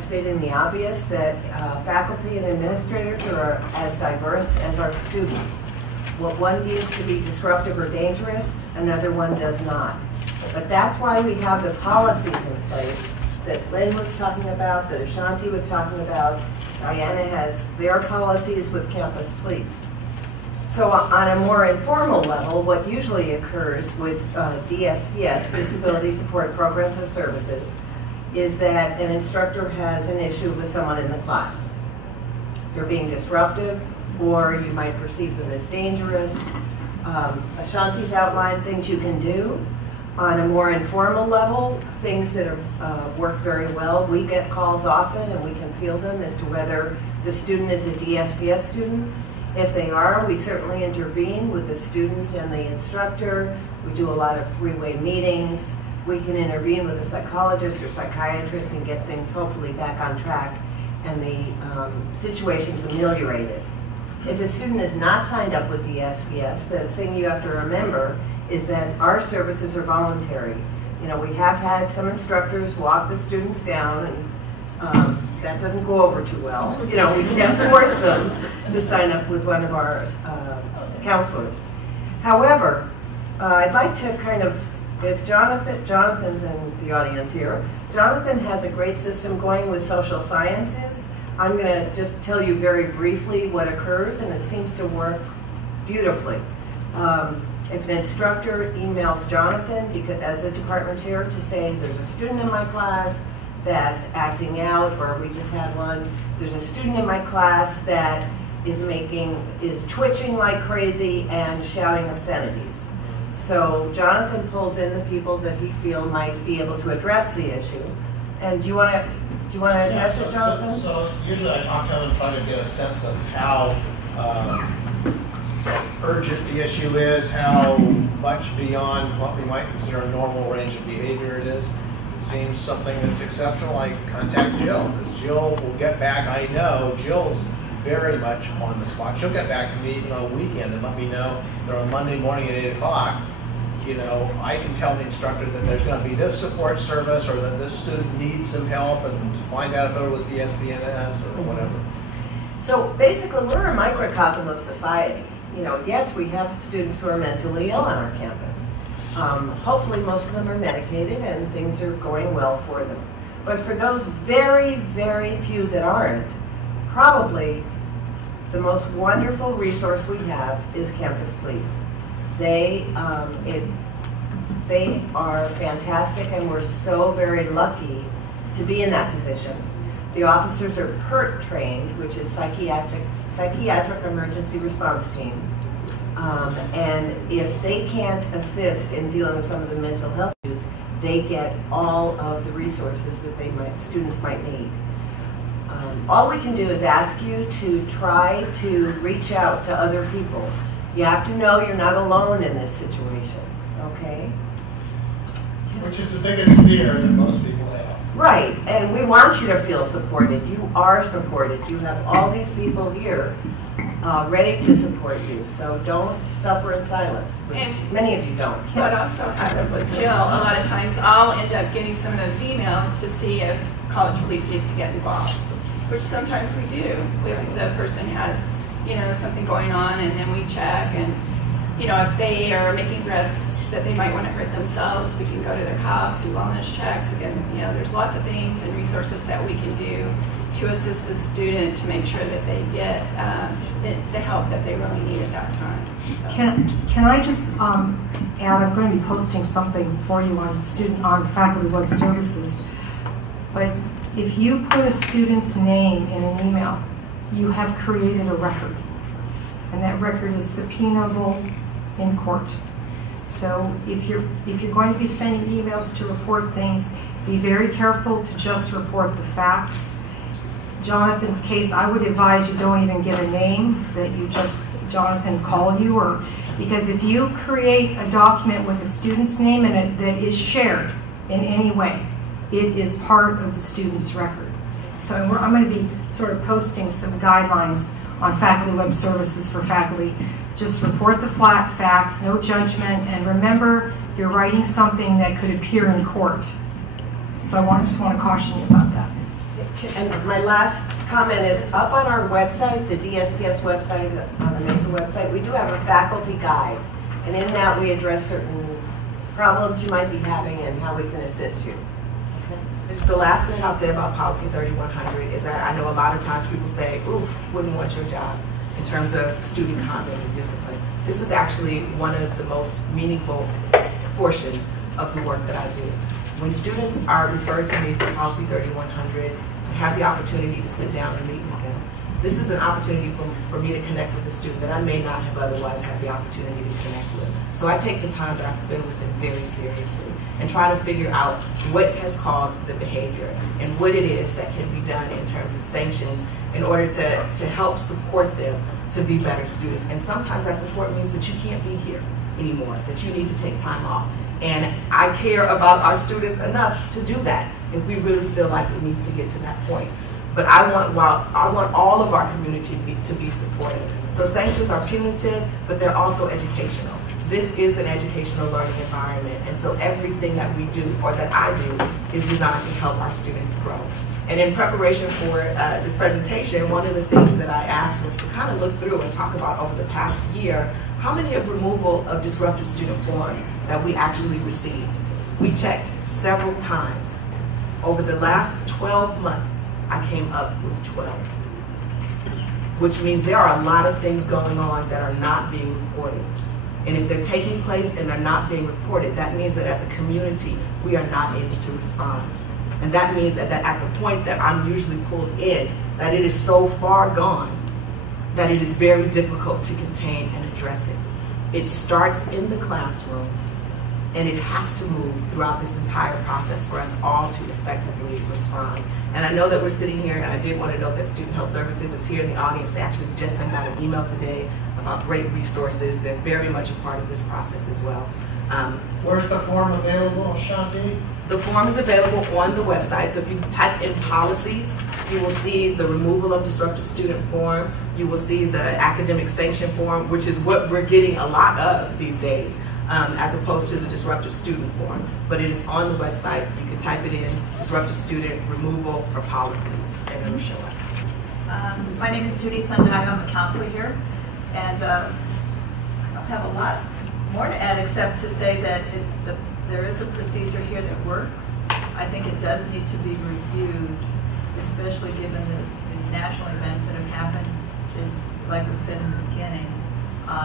stating the obvious, that faculty and administrators are as diverse as our students. What one deems to be disruptive or dangerous, another one does not. But that's why we have the policies in place that Lynn was talking about, that Ashanti was talking about. Diana has their policies with campus police. So on a more informal level, what usually occurs with DSPS, Disability Support Programs and Services, is that an instructor has an issue with someone in the class. They're being disruptive, or you might perceive them as dangerous. Ashanti's outlined things you can do. On a more informal level, things that have worked very well, we get calls often and we can field them as to whether the student is a DSPS student. If they are, we certainly intervene with the student and the instructor. We do a lot of three-way meetings. We can intervene with a psychologist or psychiatrist and get things hopefully back on track and the situation's ameliorated. If a student is not signed up with DSPS, the thing you have to remember is that our services are voluntary. You know, we have had some instructors walk the students down, and that doesn't go over too well. You know, we can't force them to sign up with one of our counselors. However, I'd like to kind of, if Jonathan's in the audience here, Jonathan has a great system going with social sciences. I'm going to just tell you very briefly what occurs, and it seems to work beautifully. If an instructor emails Jonathan, because as the department chair, to say there's a student in my class that's acting out, or we just had one, there's a student in my class that is twitching like crazy and shouting obscenities. So Jonathan pulls in the people that he feels might be able to address the issue. And do you want to address it, Jonathan? So usually I talk to them and try to get a sense of how urgent the issue is, how much beyond what we might consider a normal range of behavior it is. It seems something that's exceptional, I contact Jill, because Jill will get back. I know Jill's very much on the spot. She'll get back to me even on a weekend and let me know that on Monday morning at 8 o'clock, you know, I can tell the instructor that there's going to be this support service, or that this student needs some help, and find out if they're with the SBNS or whatever. So basically, we're a microcosm of society. You know, yes, we have students who are mentally ill on our campus. Hopefully most of them are medicated and things are going well for them. But for those very, very few that aren't, probably the most wonderful resource we have is campus police. They are fantastic, and we're so very lucky to be in that position. The officers are PERT trained, which is Psychiatric Emergency Response Team. And if they can't assist in dealing with some of the mental health issues, they get all of the resources that students might need. All we can do is ask you to try to reach out to other people. You have to know you're not alone in this situation, okay? Which is the biggest fear that most people have. Right, and we want you to feel supported. You are supported. You have all these people here ready to support you, so don't suffer in silence, which many of you don't. What also happens with Jill, a lot of times I'll end up getting some of those emails to see if college police needs to get involved, which sometimes we do. If the person has, you know, something going on, and then we check, and, you know, if they are making threats that they might want to hurt themselves, we can go to their house, do wellness checks. We can, you know, there's lots of things and resources that we can do to assist the student to make sure that they get the help that they really need at that time. So. Can I just add? I'm going to be posting something for you on faculty web services. But if you put a student's name in an email, you have created a record, and that record is subpoenable in court. So if you're going to be sending emails to report things, be very careful to just report the facts. Jonathan's case, I would advise you don't even give a name, that you just Jonathan call you, or because if you create a document with a student's name in it that is shared in any way, it is part of the student's record. So I'm going to be sort of posting some guidelines on faculty web services for faculty. Just report the flat facts, no judgment, and remember you're writing something that could appear in court. So I just want to caution you about that. And my last comment is up on our website, the DSPS website, on the Mesa website, we do have a faculty guide. And in that, we address certain problems you might be having and how we can assist you. Just the last thing I'll say about Policy 3100 is that I know a lot of times people say, oof, wouldn't want your job in terms of student conduct and discipline. This is actually one of the most meaningful portions of the work that I do. When students are referred to me for Policy 3100s and have the opportunity to sit down and meet with them, this is an opportunity for me to connect with the student that I may not have otherwise had the opportunity to connect with. So I take the time that I spend with them very seriously and try to figure out what has caused the behavior and what it is that can be done in terms of sanctions in order to help support them to be better students. And sometimes that support means that you can't be here anymore, that you need to take time off. And I care about our students enough to do that if we really feel like it needs to get to that point. But I want all of our community to be supported. So sanctions are punitive, but they're also educational. This is an educational learning environment, and so everything that we do, or that I do, is designed to help our students grow. And in preparation for this presentation, one of the things that I asked was to kind of look through and talk about over the past year, how many of removal of disruptive student forms that we actually received. We checked several times. Over the last 12 months, I came up with 12. Which means there are a lot of things going on that are not being reported. And if they're taking place and they're not being reported, that means that as a community, we are not able to respond. And that means that at the point that I'm usually pulled in, that it is so far gone that it is very difficult to contain and address it. It starts in the classroom, and it has to move throughout this entire process for us all to effectively respond. And I know that we're sitting here, and I did want to note that Student Health Services is here in the audience. They actually just sent out an email today about great resources. They're very much a part of this process as well. Where's the form available, Shanti? The form is available on the website. So if you type in policies, you will see the removal of disruptive student form. You will see the academic sanction form, which is what we're getting a lot of these days, as opposed to the disruptive student form. But it is on the website. You can type it in, disruptive student removal or policies, and it will show up. My name is Judy Sundayo. I'm a counselor here. And I don't have a lot more to add except to say that there is a procedure here that works. I think it does need to be reviewed, especially given the national events that have happened. Is, like we said in the beginning,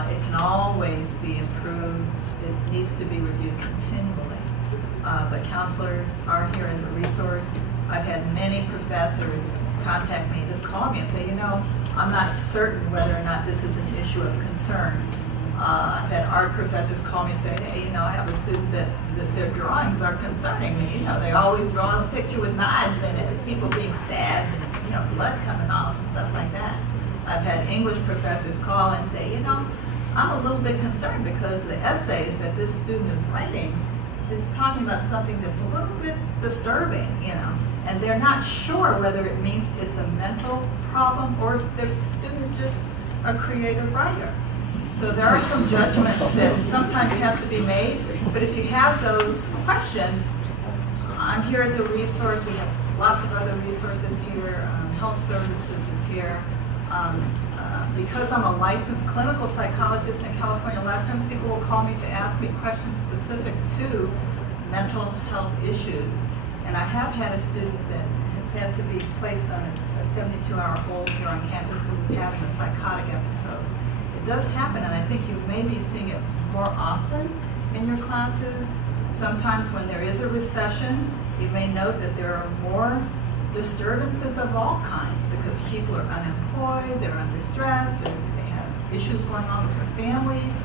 it can always be improved. It needs to be reviewed continually. But counselors are here as a resource. I've had many professors contact me, just call me and say, you know, I'm not certain whether or not this is an issue of concern. I've had art professors call me and say, hey, you know, I have a student that their drawings are concerning me. You know, they always draw a picture with knives in it, people being stabbed, and, you know, blood coming off and stuff like that. I've had English professors call and say, you know, I'm a little bit concerned because the essays that this student is writing is talking about something that's a little bit disturbing, you know, and they're not sure whether it means it's a mental problem or if the student is just a creative writer. So there are some judgments that sometimes have to be made, but if you have those questions, I'm here as a resource. We have lots of other resources here. Health Services is here. Because I'm a licensed clinical psychologist in California, a lot of times people will call me to ask me questions specific to mental health issues. And I have had a student that has had to be placed on a 72-hour hold here on campus who was having a psychotic episode. It does happen, and I think you may be seeing it more often in your classes. Sometimes when there is a recession, you may note that there are more disturbances of all kinds because people are unemployed, they're under stress, they have issues going on with their families,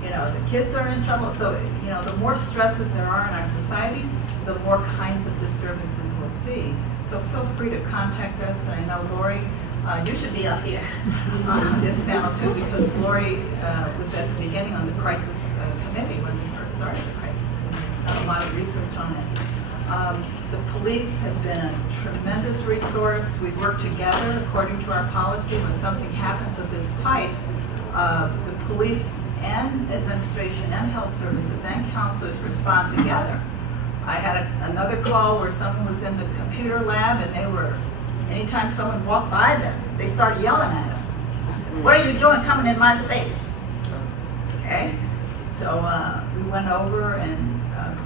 you know, the kids are in trouble. So, you know, the more stresses there are in our society, the more kinds of disturbances we'll see. So feel free to contact us. And I know Lori, you should be up here on this panel too, because Lori was at the beginning on the crisis committee when we first started the crisis committee. She's done a lot of research on it. The police have been a tremendous resource. We work together according to our policy. When something happens of this type, the police and administration and health services and counselors respond together. I had another call where someone was in the computer lab and they were anytime someone walked by them, they started yelling at them. What are you doing coming in my space? Okay, so we went over and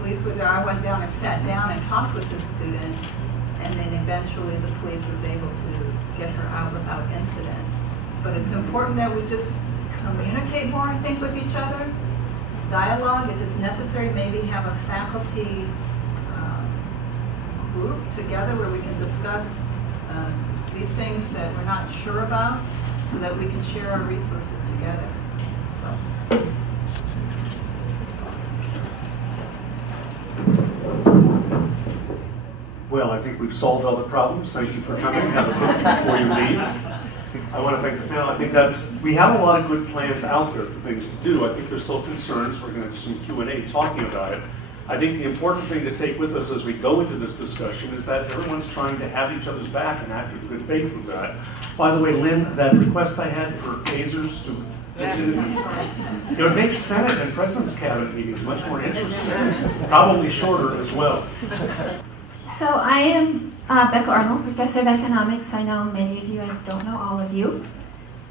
I went down and sat down and talked with the student, and then eventually the police was able to get her out without incident. But it's important that we just communicate more, I think, with each other. Dialogue, if it's necessary, maybe have a faculty group together where we can discuss these things that we're not sure about, so that we can share our resources together. So. Well, I think we've solved all the problems. Thank you for coming. Have a book before you leave. I want to thank the panel. I think we have a lot of good plans out there for things to do. I think there's still concerns. We're going to have some Q&A talking about it. I think the important thing to take with us as we go into this discussion is that everyone's trying to have each other's back and act in good faith with that. By the way, Lynn, that request I had for tasers to it would make Senate and President's Cabinet meetings much more interesting, probably shorter as well. So I am Becca Arnold, Professor of Economics. I know many of you, I don't know all of you.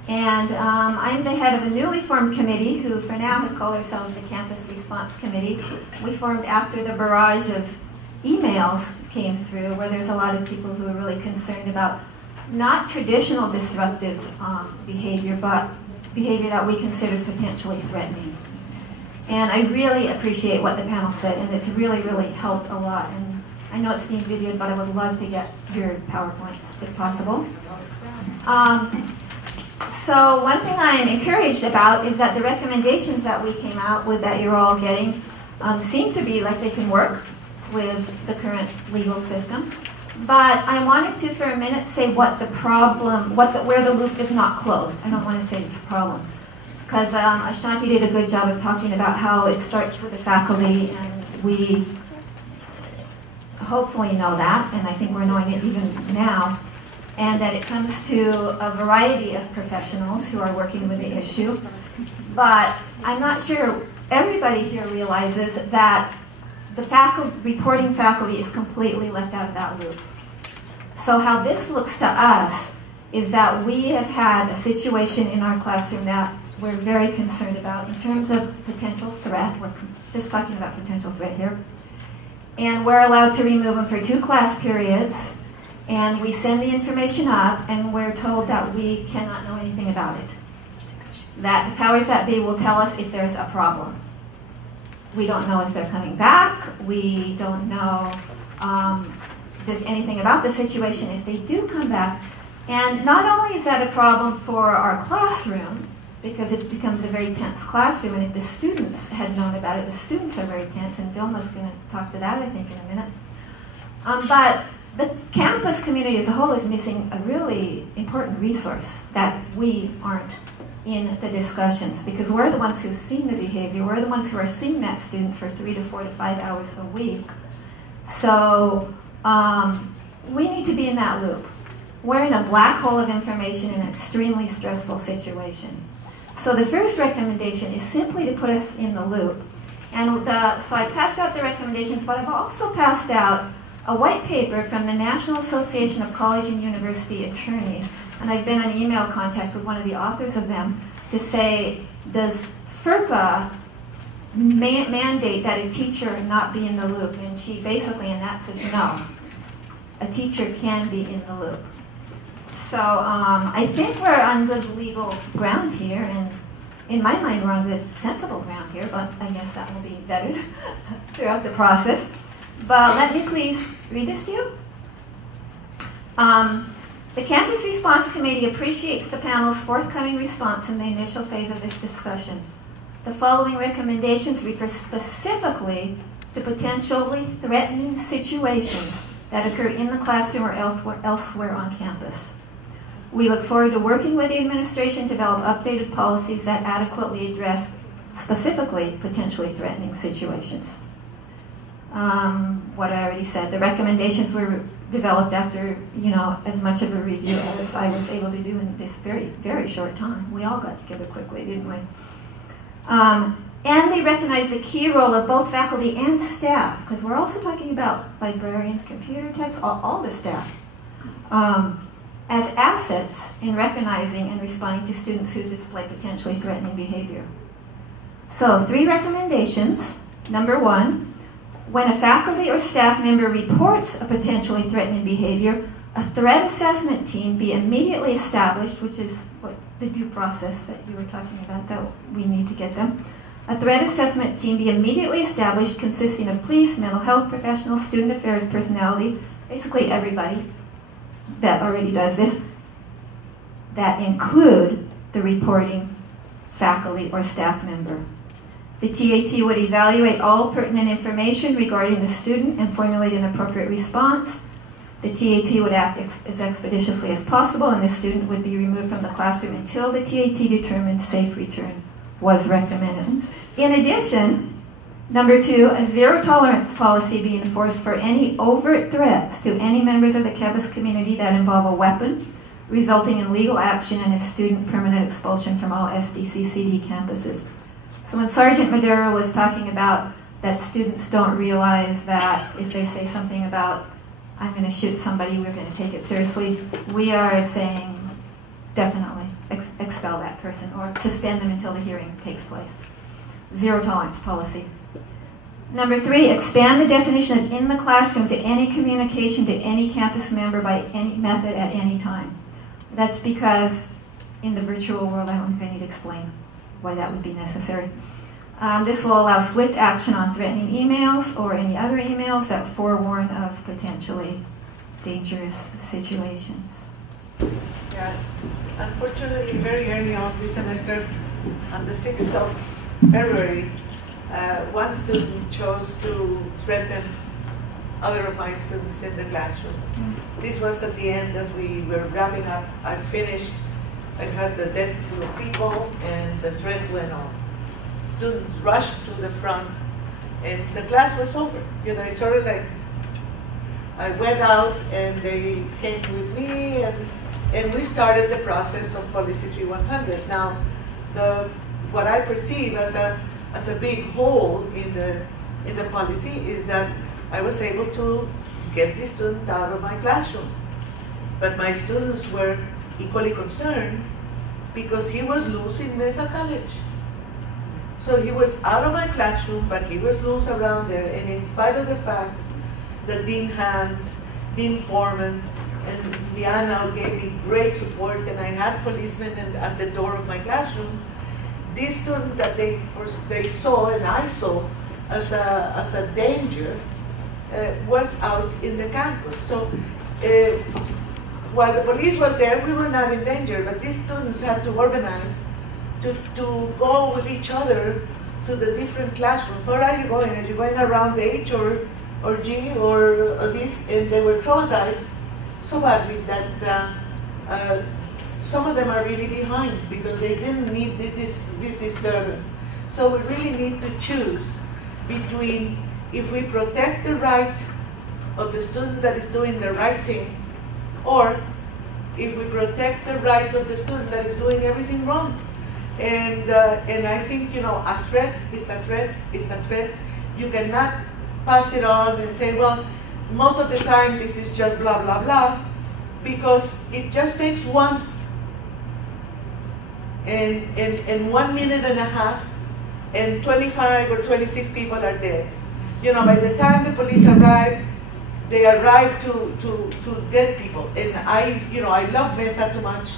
And I'm the head of a newly formed committee who for now has called ourselves the Campus Response Committee. We formed after the barrage of emails came through where there's a lot of people who are really concerned about not traditional disruptive behavior, but behavior that we consider potentially threatening. And I really appreciate what the panel said, and it's really, really helped a lot. And I know it's being videoed, but I would love to get your PowerPoints if possible. So one thing I am encouraged about is that the recommendations that we came out with that you're all getting seem to be like they can work with the current legal system. But I wanted to, for a minute, say what the problem, where the loop is not closed. I don't want to say it's a problem. Because Ashanti did a good job of talking about how it starts with the faculty, and we hopefully know that, and I think we're knowing it even now, and that it comes to a variety of professionals who are working with the issue. But I'm not sure everybody here realizes that the reporting faculty is completely left out of that loop. So how this looks to us is that we have had a situation in our classroom that we're very concerned about in terms of potential threat. We're just talking about potential threat here. And we're allowed to remove them for 2 class periods, and we send the information up, and we're told that we cannot know anything about it. That the powers that be will tell us if there's a problem. We don't know if they're coming back. We don't know just anything about the situation if they do come back. And not only is that a problem for our classroom, because it becomes a very tense classroom, and if the students had known about it, the students are very tense, and Vilma's going to talk to that, I think, in a minute. But the campus community as a whole is missing a really important resource that we aren't in the discussions, because we're the ones who've seen the behavior. We're the ones who are seeing that student for 3 to 4 to 5 hours a week. So we need to be in that loop. We're in a black hole of information in an extremely stressful situation. So the first recommendation is simply to put us in the loop. And so I passed out the recommendations, but I've also passed out a white paper from the National Association of College and University Attorneys, and I've been in email contact with one of the authors of them to say, does FERPA mandate that a teacher not be in the loop? And she basically in that says no. A teacher can be in the loop. So I think we're on good legal ground here, and in my mind we're on good sensible ground here, but I guess that will be vetted throughout the process. But let me please read this to you. The Campus Response Committee appreciates the panel's forthcoming response in the initial phase of this discussion. The following recommendations refer specifically to potentially threatening situations that occur in the classroom or elsewhere on campus. We look forward to working with the administration to develop updated policies that adequately address specifically potentially threatening situations. What I already said, the recommendations were developed after, as much of a review as I was able to do in this very, very short time. We all got together quickly, didn't we? And they recognize the key role of both faculty and staff, because we're also talking about librarians, computer techs, all the staff, as assets in recognizing and responding to students who display potentially threatening behavior. So 3 recommendations. Number 1, when a faculty or staff member reports a potentially threatening behavior, a threat assessment team be immediately established, which is what the due process that you were talking about, that we need to get them. A threat assessment team be immediately established consisting of police, mental health professionals, student affairs personality, basically everybody that already does this, that include the reporting faculty or staff member. The TAT would evaluate all pertinent information regarding the student and formulate an appropriate response. The TAT would act as expeditiously as possible, and the student would be removed from the classroom until the TAT determined safe return was recommended. In addition, number 2, a zero tolerance policy be enforced for any overt threats to any members of the campus community that involve a weapon, resulting in legal action and if student permanent expulsion from all SDCCD campuses. So when Sergeant Madera was talking about that students don't realize that if they say something about, I'm going to shoot somebody, we're going to take it seriously, we are saying definitely expel that person or suspend them until the hearing takes place. Zero tolerance policy. Number 3, expand the definition of in the classroom to any communication to any campus member by any method at any time. That's because in the virtual world, I don't think I need to explain why that would be necessary. This will allow swift action on threatening emails or any other emails that forewarn of potentially dangerous situations. Yeah, unfortunately, very early on this semester, on the 6th of February, one student chose to threaten other of my students in the classroom. This was at the end as we were wrapping up. I finished, I had the desk full of people, and the threat went on. Students rushed to the front, and the class was over. You know, it's sort of like I went out, and they came with me, and we started the process of Policy 3100. Now, what I perceive as a big hole in the policy is that I was able to get the student out of my classroom. But my students were equally concerned because he was loose in Mesa College. So he was out of my classroom, but he was loose around there. And in spite of the fact that Dean Hans, Dean Foreman, and Liana gave me great support, and I had policemen at the door of my classroom, this student that they saw and I saw as a danger was out in the campus. So while the police was there, we were not in danger, but these students had to organize to go with each other to the different classrooms. Where are you going? Are you going around H or G or this? And they were traumatized so badly that some of them are really behind because they didn't need this disturbance. So we really need to choose between if we protect the right of the student that is doing the right thing, or if we protect the right of the student that is doing everything wrong. And I think, you know, a threat is a threat is a threat. You cannot pass it on and say, well, most of the time this is just blah, blah, blah, because it just takes one. And 1 minute and a half, and 25 or 26 people are dead. You know, by the time the police arrive, they arrive to dead people. And I love Mesa too much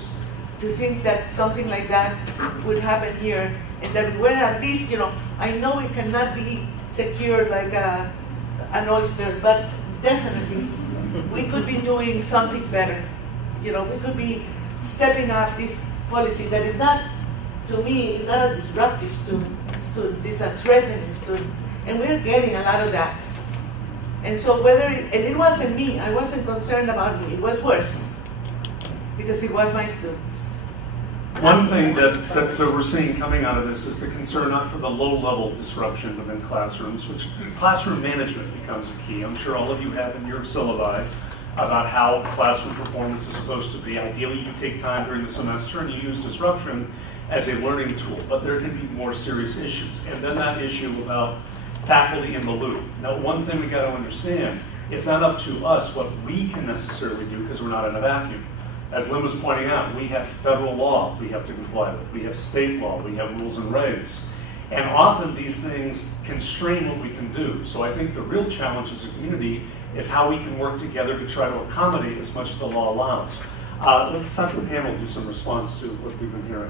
to think that something like that would happen here, and that we're at least, you know, I know it cannot be secured like an oyster, but definitely we could be doing something better. You know, we could be stepping up this policy that is not, to me, is not a disruptive student, it's a threatening student, and we're getting a lot of that. And so and it wasn't me, I wasn't concerned about me, it was worse, because it was my students. One thing that we're seeing coming out of this is the concern not for the low-level disruption within classrooms, which classroom management becomes a key. I'm sure all of you have in your syllabi about how classroom performance is supposed to be. Ideally, you take time during the semester and you use disruption as a learning tool, but there can be more serious issues. And then that issue about faculty in the loop. Now, one thing we got to understand, It's not up to us what we can necessarily do because we're not in a vacuum. As Lynn was pointing out, we have federal law we have to comply with. We have state law. We have rules and regs. And often these things constrain what we can do. So I think the real challenge as a community is how we can work together to try to accommodate as much as the law allows. Let's have the panel do some response to what we've been hearing.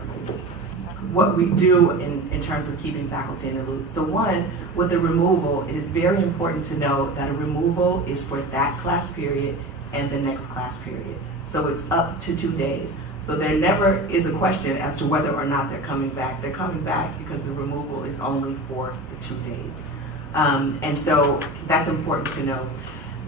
What we do in terms of keeping faculty in the loop. So one, with the removal, it is very important to know that a removal is for that class period and the next class period. So it's up to 2 days. So there never is a question as to whether or not they're coming back. They're coming back because the removal is only for the 2 days. And so that's important to know.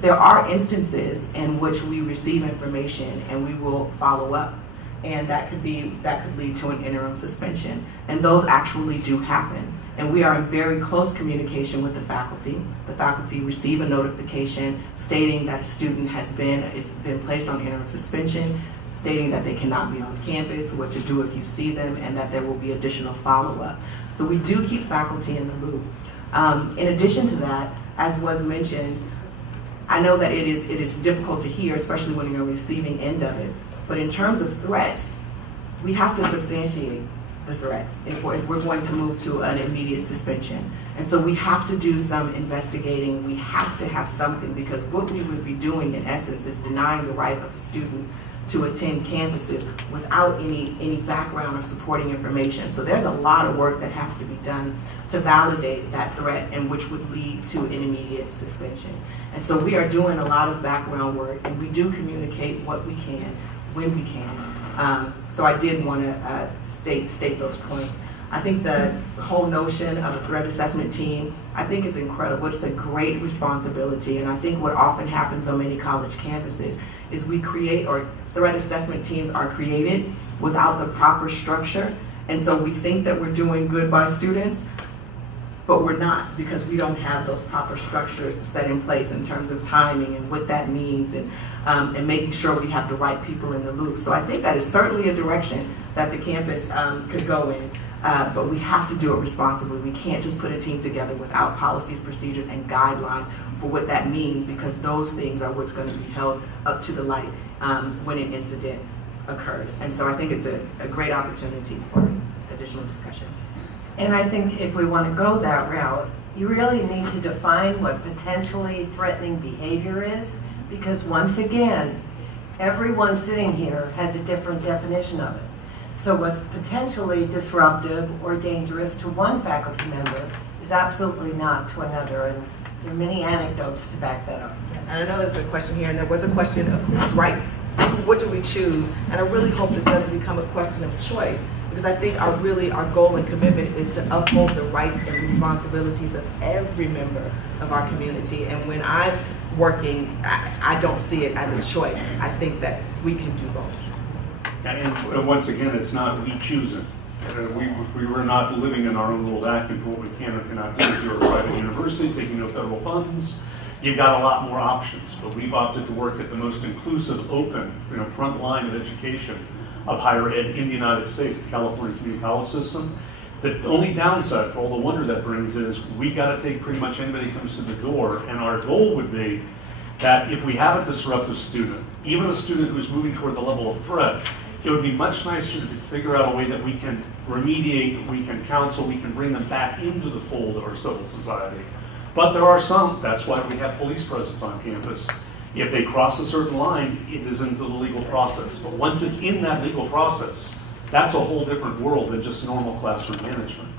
There are instances in which we receive information and we will follow up. And that could lead to an interim suspension. And those actually do happen. And we are in very close communication with the faculty. The faculty receive a notification stating that a student has been placed on interim suspension, stating that they cannot be on campus, what to do if you see them, and that there will be additional follow-up. So we do keep faculty in the loop. In addition to that, as was mentioned, I know that it is difficult to hear, especially when you're receiving end of it, but in terms of threats, we have to substantiate the threat if we're going to move to an immediate suspension. And so we have to do some investigating. We have to have something, because what we would be doing in essence is denying the right of a student to attend campuses without any background or supporting information. So there's a lot of work that has to be done to validate that threat, and which would lead to an immediate suspension. And so we are doing a lot of background work, and we do communicate what we can, when we can. So I did want to state those points. I think the whole notion of a threat assessment team, I think it's incredible. It's a great responsibility, and I think what often happens on many college campuses is we create, or threat assessment teams are created without the proper structure, and so we think that we're doing good by students, but we're not, because we don't have those proper structures set in place in terms of timing and what that means, and making sure we have the right people in the loop. So I think that is certainly a direction that the campus could go in, but we have to do it responsibly. We can't just put a team together without policies, procedures, and guidelines for what that means, because those things are what's going to be held up to the light when an incident occurs. And so I think it's a great opportunity for additional discussion. And I think if we want to go that route, you really need to define what potentially threatening behavior is, because once again, everyone sitting here has a different definition of it. So what's potentially disruptive or dangerous to one faculty member is absolutely not to another, and there are many anecdotes to back that up. And I know there's a question here, and there was a question of whose rights, what do we choose? And I really hope this doesn't become a question of choice, because I think our goal and commitment is to uphold the rights and responsibilities of every member of our community. And when I'm working, I don't see it as a choice. I think that we can do both. And once again, it's not we choosing. We were not living in our own little vacuum for what we can or cannot do. If you're a private university taking no federal funds, you've got a lot more options. But we've opted to work at the most inclusive, open, front line of education of higher ed in the United States, the California Community College System. The only downside for all the wonder that brings is we got to take pretty much anybody who comes to the door, and our goal would be that if we have a disruptive student, even a student who's moving toward the level of threat, it would be much nicer to figure out a way that we can remediate, we can counsel, we can bring them back into the fold of our civil society. But there are some, that's why we have police presence on campus. If they cross a certain line, it is into the legal process. But once it's in that legal process, that's a whole different world than just normal classroom management.